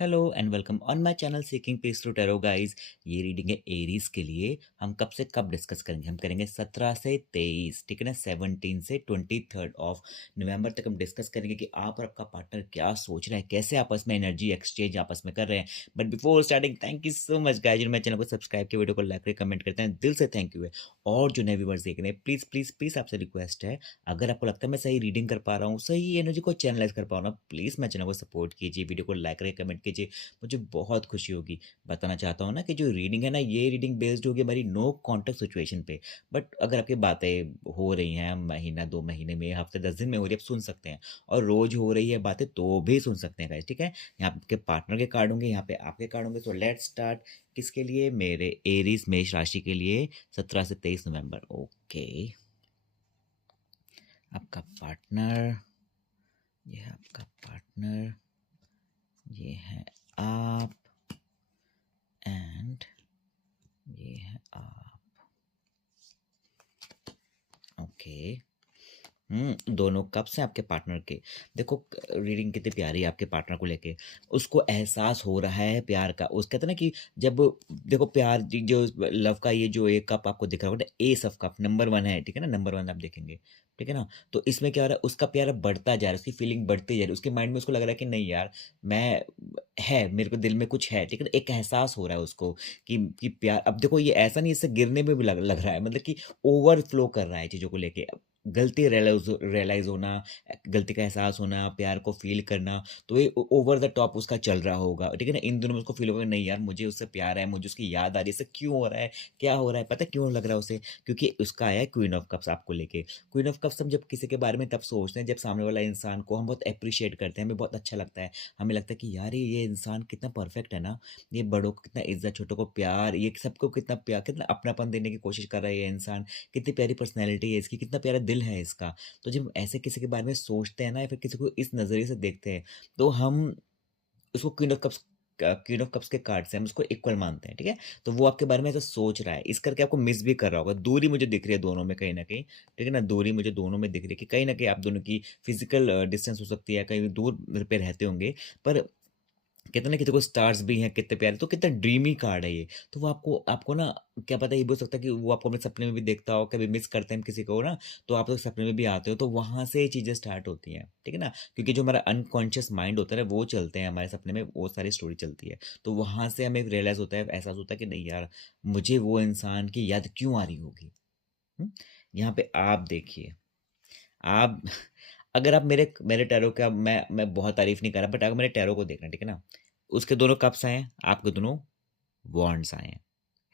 Hello and welcome on my channel seeking peace through tarot guys. ये reading है Aries के लिए। हम कब से कब डिस्कस करेंगे? हम करेंगे 17 से 23, ठीक है ना, 17 से 23 ऑफ नवंबर तक हम डिस्कस करेंगे कि आप और आपका पार्टनर क्या सोच रहे हैं, कैसे आपस में एनर्जी एक्सचेंज आपस में कर रहे हैं। But before starting, thank you so much guys जिन्होंने मेरे चैनल को सब्सक्राइब किया, वीडियो को लाइक करके कमेंट करते हैं, दिल से थैंक यू है। और जो नए व्यूअर्स देख रहे हैं, प्लीज प्लीज प्लीज आपसे रिक्वेस्ट है, अगर आपको लगता है मैं सही रीडिंग कर पा रहा हूँ, सही एनर्जी को चैनलाइज कर पा रहा हूँ, प्लीज मैं चैनल को सपोर्ट कीजिए, वीडियो को लाइक करके कमेंट कीजिए, मुझे बहुत खुशी होगी। बताना चाहता हूँ ना कि जो रीडिंग है ना, ये रीडिंग बेस्ड होगी हमारी नो कॉन्टेक्ट सिचुएशन पे। बट अगर आपकी बातें हो रही हैं महीना 2 महीने में, हफ्ते 10 दिन में हो रही है, आप सुन सकते हैं। और रोज हो रही है बातें तो भी सुन सकते हैं गाइस, ठीक है। यहाँ पे आपके पार्टनर के कार्ड होंगे, यहाँ पे आपके कार्ड होंगे। तो लेट्स स्टार्ट। किसके लिए? मेरे एरीज मेष राशि के लिए 17 से 23 नवंबर। ओके। आपका पार्टनर, ये है आपका पार्टनर, ये है आप, एंड ये है आप। ओके। दोनों कब से आपके पार्टनर के, देखो रीडिंग कितनी प्यारी है आपके पार्टनर को लेके। उसको एहसास हो रहा है प्यार का। उस कहते हैं ना कि जब, देखो प्यार जो लव का ये जो एक कप आपको दिख रहा होगा, एस ऑफ कप नंबर 1 है, ठीक है ना, नंबर 1 आप देखेंगे, ठीक है ना। तो इसमें क्या हो रहा है, उसका प्यार अब बढ़ता जा रहा है, उसकी फीलिंग बढ़ती जा रही है, उसके माइंड में उसको लग रहा है कि नहीं यार, मैं है, मेरे को दिल में कुछ है, ठीक है ना। एक एहसास हो रहा है उसको कि प्यार। अब देखो ये ऐसा नहीं, इससे गिरने में भी लग रहा है, मतलब कि ओवरफ्लो कर रहा है चीज़ों को लेके। गलती रियलाइज होना, गलती का एहसास होना, प्यार को फील करना, तो ये ओवर द टॉप उसका चल रहा होगा, ठीक है ना। इन दोनों में उसको फील होगा नहीं यार, मुझे उससे प्यार है, मुझे उसकी याद आ रही है, इससे क्यों हो रहा है, क्या हो रहा है, पता है क्यों लग रहा है उसे? क्योंकि उसका आया है क्वीन ऑफ कप्स आपको लेके। क्वीन ऑफ कप्स हम जब किसी के बारे में तब सोचते हैं जब सामने वाला इंसान को हम बहुत अप्रिशिएट करते हैं, हमें बहुत अच्छा लगता है। हमें लगता है कि यार ये इंसान कितना परफेक्ट है ना, ये बड़ों को कितना इज्जत, छोटों को प्यार, ये सबको कितना प्यार, कितना अपनापन देने की कोशिश कर रहा है ये इंसान, कितनी प्यारी पर्सनैलिटी है इसकी, कितना प्यारा दिल है इसका। तो जब ऐसे किसी के बारे में सोचते हैं ना, या फिर किसी को इस नज़रिए से देखते हैं, तो हम उसको क्वीन ऑफ कप्स के कार्ड से हम उसको इक्वल मानते हैं, ठीक है। तो वो आपके बारे में ऐसा सोच रहा है, इस करके आपको मिस भी कर रहा होगा। दूरी मुझे दिख रही है दोनों में कहीं ना कहीं, ठीक है ना। दूरी मुझे दोनों में दिख रही है कि कहीं ना कहीं आप दोनों की फिजिकल डिस्टेंस हो सकती है, कहीं दूर पे रहते होंगे। पर कितने कितने को स्टार्स भी हैं, कितने प्यारे, तो कितना ड्रीमी कार्ड है ये। तो वो आपको आपको ना, क्या पता ये भी हो सकता है कि वो आपको अपने सपने में भी देखता हो, कभी मिस करते हैं हम किसी को ना, तो आप लोग सपने में भी आते हो, तो वहां से ये चीजें स्टार्ट होती हैं, ठीक है ना। क्योंकि जो हमारा अनकॉन्शियस माइंड होता है ना, वो चलते हैं हमारे सपने में, वो सारी स्टोरी चलती है। तो वहां से हमें रियलाइज होता है, एहसास होता है कि नहीं यार, मुझे वो इंसान की याद क्यों आ रही होगी। हम्म? यहाँ पे आप देखिए, आप अगर आप मेरे मेरे टैरो का, मैं बहुत तारीफ नहीं कर रहा, बट अगर मेरे टैरो को देखना, ठीक है ना, उसके दोनों कप्स आए हैं, आपके दोनों वॉन्ड्स आए हैं,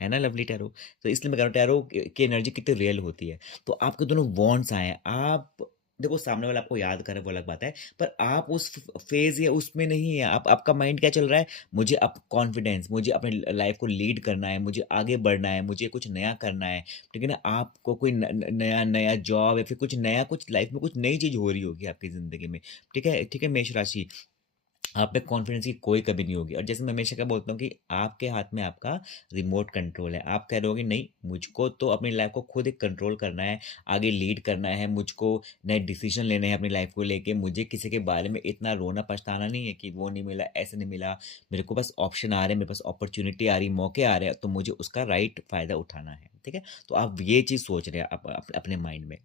है ना लवली टैरो। तो इसलिए मैं कह रहा हूँ टैरो की एनर्जी कितनी रियल होती है। तो आपके दोनों वॉन्ड्स आए हैं। आप देखो, सामने वाला आपको याद करे वो अलग बात है, पर आप उस फेज या उसमें नहीं है। आप, आपका माइंड क्या चल रहा है, मुझे अब कॉन्फिडेंस, मुझे अपने लाइफ को लीड करना है, मुझे आगे बढ़ना है, मुझे कुछ नया करना है, ठीक है ना। आपको कोई नया नया जॉब या फिर कुछ नया, कुछ लाइफ में कुछ नई चीज हो रही होगी आपकी जिंदगी में, ठीक है, ठीक है मेष राशि। आप में कॉन्फिडेंस की कोई कमी नहीं होगी। और जैसे मैं हमेशा क्या बोलता हूँ कि आपके हाथ में आपका रिमोट कंट्रोल है। आप कह रहे होगे नहीं, मुझको तो अपनी लाइफ को खुद ही कंट्रोल करना है, आगे लीड करना है, मुझको नए डिसीजन लेने हैं अपनी लाइफ को लेके, मुझे किसी के बारे में इतना रोना पछताना नहीं है कि वो नहीं मिला, ऐसे नहीं मिला। मेरे को बस ऑप्शन आ रहे हैं, मेरे पास अपॉर्चुनिटी आ रही, मौके आ रहे हैं, तो मुझे उसका राइट फायदा उठाना है, ठीक है। तो आप ये चीज़ सोच रहे हैं अपने माइंड में,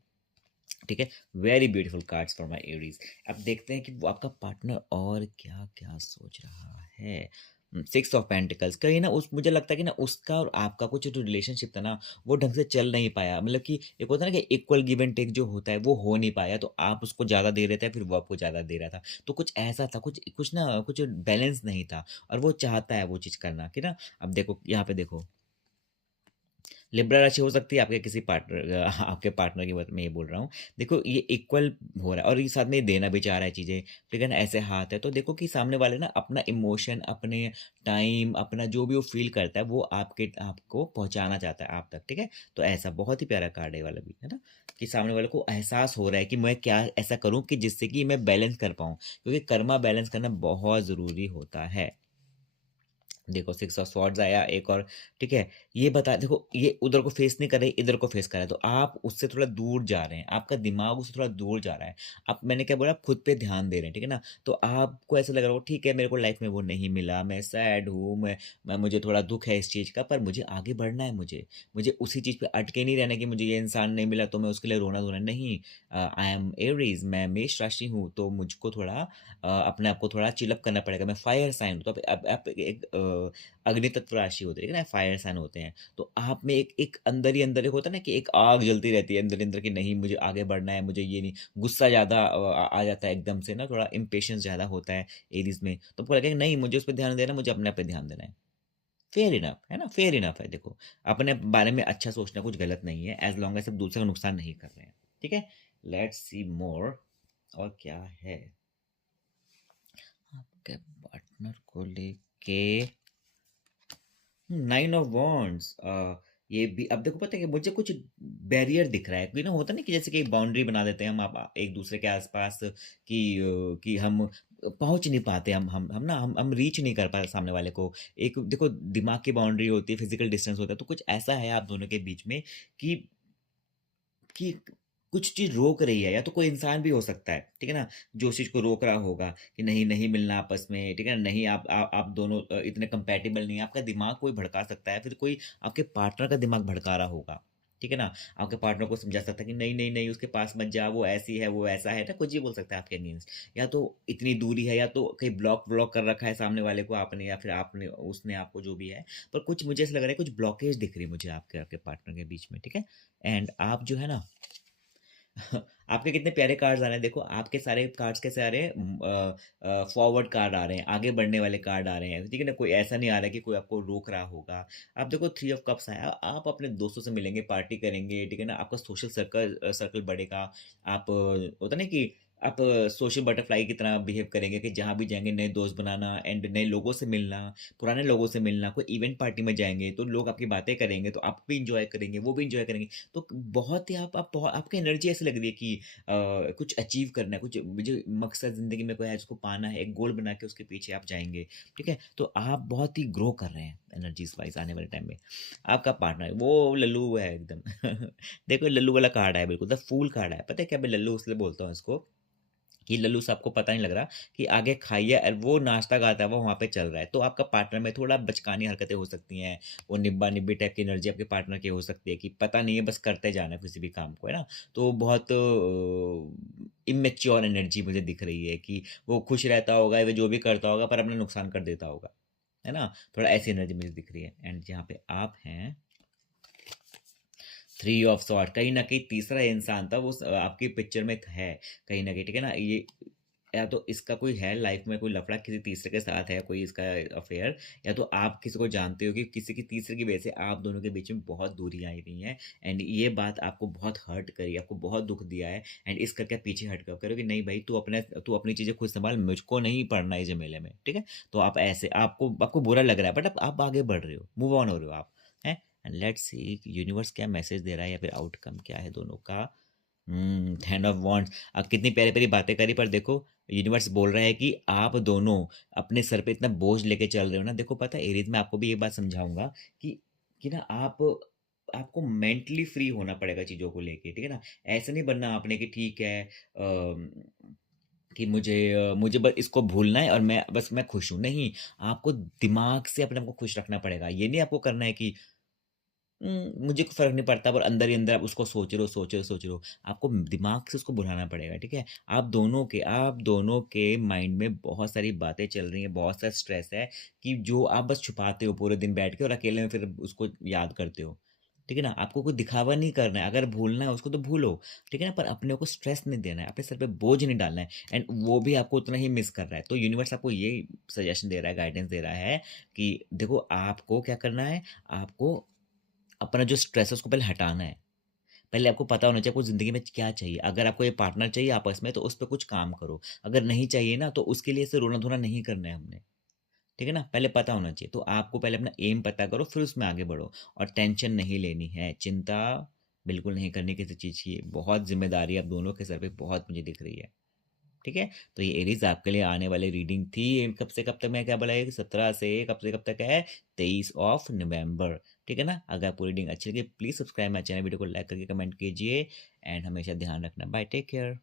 ठीक है। Very beautiful cards for my Aries. अब देखते हैं कि वो आपका पार्टनर और क्या क्या सोच रहा है। 6 ऑफ पेंटिकल्स, कहीं ना, उस मुझे लगता है कि ना उसका और आपका कुछ जो रिलेशनशिप था ना, वो ढंग से चल नहीं पाया। मतलब कि एक होता है ना कि इक्वल गिव एंड टेक जो होता है, वो हो नहीं पाया। तो आप उसको ज़्यादा दे रहे थे, फिर वो आपको ज़्यादा दे रहा था। तो कुछ ऐसा था, कुछ कुछ ना, कुछ बैलेंस नहीं था। और वो चाहता है वो चीज़ करना, कि ना। अब देखो यहाँ पे देखो, लिब्रा राशि हो सकती है आपके किसी पार्टनर, आपके पार्टनर की बात मैं ये बोल रहा हूँ। देखो ये इक्वल हो रहा है, और ये साथ में ये देना भी चाह रहा है चीज़ें, ठीक है ना, ऐसे हाथ है। तो देखो कि सामने वाले ना अपना इमोशन, अपने टाइम, अपना जो भी वो फील करता है, वो आपको पहुंचाना चाहता है आप तक, ठीक है। तो ऐसा बहुत ही प्यारा कार्ड है ये वाला भी, है ना, कि सामने वाले को एहसास हो रहा है कि मैं क्या ऐसा करूं कि जिससे कि मैं बैलेंस कर पाऊं, क्योंकि कर्मा बैलेंस करना बहुत ज़रूरी होता है। देखो 6 ऑफ स्वॉर्ड्स आया एक और, ठीक है? ये बता देखो ये उधर को फेस नहीं कर रहे, इधर को फेस कर रहा है, तो आप उससे थोड़ा दूर जा रहे हैं, आपका दिमाग उससे थोड़ा दूर जा रहा है। आप मैंने क्या बोला आप खुद पे ध्यान दे रहे हैं, ठीक है ना? तो आपको ऐसा लग रहा होगा ठीक है मेरे को लाइफ़ में वो नहीं मिला, मैं सैड हूँ, मैं मुझे थोड़ा दुःख है इस चीज़ का पर मुझे आगे बढ़ना है मुझे। मुझे उसी चीज़ पे अटके नहीं रहना कि मुझे ये इंसान नहीं मिला तो मैं उसके लिए रोना-धोना नहीं। आई एम एरीज़ मैं मेष राशि हूँ, तो मुझको थोड़ा अपने आप को थोड़ा चिल अप करना पड़ेगा। मैं फायर साइन हूँ, तो अब आप एक अग्नि तत्व राशि होती है ना, फायर साइन होते हैं। तो आप में एक एक अंदर ही अंदर एक होता है ना कि एक आग जलती रहती है अंदर ही अंदर कि नहीं मुझे आगे बढ़ना है, मुझे ये नहीं गुस्सा ज़्यादा आ जाता है एकदम से ना थोड़ा इम्पेशंस ज़्यादा होता है एरीज़ में। तो आपको लगेगा नहीं मुझे उस पे ध्यान देना है, मुझे अपने आप पे ध्यान देना है। फेयर इनफ है ना? फेयर इनफ है देखो। अपने बारे में अच्छा सोचना कुछ गलत नहीं है एज़ लॉन्ग एज़ आप दूसरे का नुकसान नहीं कर रहे हैं। ठीक है? लेट्स सी मोर और क्या है? आपके पार्टनर को लेके 9 ऑफ वॉन्ड्स ये भी अब देखो पता है कि मुझे कुछ बैरियर दिख रहा है कोई ना होता नहीं कि जैसे कि बाउंड्री बना देते हैं हम आप एक दूसरे के आसपास कि हम पहुंच नहीं पाते हम ना हम रीच नहीं कर पाते सामने वाले को एक देखो दिमाग की बाउंड्री होती है फिजिकल डिस्टेंस होता है तो कुछ ऐसा है आप दोनों के बीच में कि कि कुछ चीज़ रोक रही है या तो कोई इंसान भी हो सकता है, ठीक है ना? जो उस चीज़ को रोक रहा होगा कि नहीं, नहीं मिलना आपस में, ठीक है ना? नहीं आप दोनों इतने कंपैटिबल नहीं हैं, आपका दिमाग कोई भड़का सकता है, फिर कोई आपके पार्टनर का दिमाग भड़का रहा होगा, ठीक है ना? आपके पार्टनर को समझा सकता है कि नहीं, नहीं, नहीं उसके पास मत जा, वो ऐसी है, वो ऐसा है ना, कुछ भी बोल सकता है आपके अगेंस्ट। या तो इतनी दूरी है या तो कहीं ब्लॉक व्लॉक कर रखा है सामने वाले को आपने या फिर आपने उसने आपको जो भी है। पर कुछ मुझे ऐसा लग रहा है कुछ ब्लॉकेज दिख रही है मुझे आपके आपके पार्टनर के बीच में, ठीक है? एंड आप जो है ना आपके कितने प्यारे कार्ड्स आ रहे हैं देखो आपके सारे कार्ड्स कैसे आ रहे हैं फॉरवर्ड कार्ड आ रहे हैं आगे बढ़ने वाले कार्ड आ रहे हैं ठीक है ना कोई ऐसा नहीं आ रहा है कि कोई आपको रोक रहा होगा आप देखो 3 ऑफ कप्स आया आप अपने दोस्तों से मिलेंगे पार्टी करेंगे ठीक है ना आपका सोशल सर्कल सर्कल बढ़ेगा आप होता नहीं कि आप सोशल बटरफ्लाई की तरह बिहेव करेंगे कि जहाँ भी जाएंगे नए दोस्त बनाना एंड नए लोगों से मिलना पुराने लोगों से मिलना कोई इवेंट पार्टी में जाएंगे तो लोग आपकी बातें करेंगे तो आप भी इंजॉय करेंगे वो भी इंजॉय करेंगे तो बहुत ही आप बहुत आपकी एनर्जी ऐसी लग रही है कि कुछ अचीव करना है, कुछ मुझे मकसद ज़िंदगी में कोई है जिसको पाना है, एक गोल बना के उसके पीछे आप जाएँगे, ठीक है? तो आप बहुत ही ग्रो कर रहे हैं एनर्जीज़ वाइज़ आने वाले टाइम में। आपका पार्टनर वो लल्लू है एकदम। देखो लल्लू वाला कार्ड आया बिल्कुल, द फूल कार्ड आया। पता है क्या मैं लल्लू इसलिए बोलता हूँ इसको कि लल्लू साहब को पता नहीं लग रहा कि आगे खाइए वो नाश्ता गाता है वो वहाँ पे चल रहा है। तो आपका पार्टनर में थोड़ा बचकानी हरकतें हो सकती हैं, वो निब्बा-निब्बी टाइप की एनर्जी आपके पार्टनर की हो सकती है कि पता नहीं है बस करते जाना है किसी भी काम को, है ना? तो बहुत इमैच्योर एनर्जी मुझे दिख रही है कि वो खुश रहता होगा, वो जो भी करता होगा पर अपना नुकसान कर देता होगा, है ना? थोड़ा ऐसी एनर्जी मुझे दिख रही है एंड जहाँ पे आप हैं 3 ऑफ सॉर्ड कहीं न कहीं तीसरा इंसान था वो आपकी पिक्चर में है, कहीं न कहीं, ठीक है ना? ये या तो इसका कोई है लाइफ में कोई लफड़ा किसी तीसरे के साथ है कोई इसका अफेयर या तो आप किसी को जानते हो कि किसी की तीसरे की वजह से आप दोनों के बीच में बहुत दूरियां आई रही हैं एंड ये बात आपको बहुत हर्ट करी आपको बहुत दुख दिया है एंड इस करके आप पीछे हट कर करो कि नहीं भाई तू अपनी चीजें खुद संभाल मुझको नहीं पढ़ना है झमेले में ठीक है तो आप ऐसे आपको आपको बुरा लग रहा है बट आप आगे बढ़ रहे हो मूव ऑन हो रहे हो आप हैं एंड लेट्स सी यूनिवर्स क्या मैसेज दे रहा है या फिर आउटकम क्या है दोनों का 10 ऑफ वॉन्ड्स अब कितनी प्यारी-प्यारी बातें करी पर देखो यूनिवर्स बोल रहा है कि आप दोनों अपने सर पे इतना बोझ लेके चल रहे हो ना देखो पता है एरीज में आपको भी ये बात समझाऊँगा कि कि ना आप आपको मेंटली फ्री होना पड़ेगा चीज़ों को लेके, ठीक है ना? ऐसा नहीं बनना आपने कि ठीक है कि मुझे बस इसको भूलना है और मैं खुश हूँ। नहीं, आपको दिमाग से अपने आप को खुश रखना पड़ेगा। ये नहीं आपको करना है कि मुझे कोई फ़र्क नहीं पड़ता पर अंदर ही अंदर आप उसको सोच रहे हो। आपको दिमाग से उसको भुलाना पड़ेगा, ठीक है? आप दोनों के माइंड में बहुत सारी बातें चल रही हैं, बहुत सा स्ट्रेस है कि जो आप बस छुपाते हो पूरे दिन बैठ के और अकेले में फिर उसको याद करते हो। ठीक है ना? आपको कोई दिखावा नहीं करना है, अगर भूलना है उसको तो भूलो, ठीक है ना? पर अपने को स्ट्रेस नहीं देना है, अपने सर पे बोझ नहीं डालना है एंड वो भी आपको उतना ही मिस कर रहा है। तो यूनिवर्स आपको ये सजेशन दे रहा है, गाइडेंस दे रहा है कि देखो आपको क्या करना है, आपको अपना जो स्ट्रेस है उसको पहले हटाना है। पहले आपको पता होना चाहिए आपको ज़िंदगी में क्या चाहिए। अगर आपको ये पार्टनर चाहिए आपस में तो उस पे कुछ काम करो। अगर नहीं चाहिए ना तो उसके लिए ऐसे रोना-धोना नहीं करना है हमने। ठीक है ना? पहले पता होना चाहिए। तो आपको पहले अपना एम पता करो फिर उसमें आगे बढ़ो और टेंशन नहीं लेनी है। चिंता बिल्कुल नहीं करनी किसी चीज़ की। बहुत ज़िम्मेदारी आप दोनों के सर पे बहुत मुझे दिख रही है। ठीक है? तो ये एरीज़ आपके लिए आने वाली रीडिंग थी। कब से कब तक मैं क्या बोला है, 17 से कब तक है, 23 ऑफ नवंबर, ठीक है ना? अगर आपको रीडिंग अच्छी लगी please subscribe my channel, video को लाइक करके कमेंट कीजिए एंड हमेशा ध्यान रखना। Bye, take care.